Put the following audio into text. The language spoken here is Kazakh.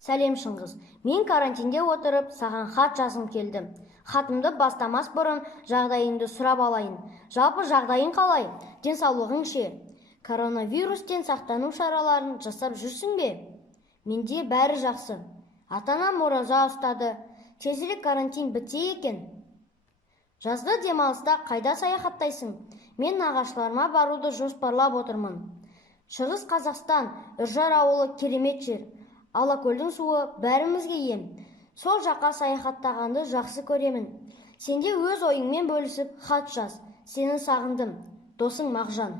Сәлем Шыңғыз. Мен карантинде отырып, саған хат жазым келдім. Хатымды бастамас бұрын жағдайыңды сұрап алайын. Жалпы жағдайың қалай? Денсаулығың ше? Коронавирустен сақтану шараларын жасап жүрсің бе? Менде бәрі жақсы. Ата-анам ораза ұстады. Тезірек карантин бітсе екен. Жазғы демалыста қайда саяхаттайсың? Мен нағашыларыма баруды жоспарлап отырмын. Шығыс Қазақстан, Үржар ауылы керемет жер. Алакөлдің суы бәрімізге ем. Сол жаққа саяхаттағанды жақсы көремін. Сенде өз ойыңмен бөлісіп хат жаз. Сені сағындым. Досың Мағжан.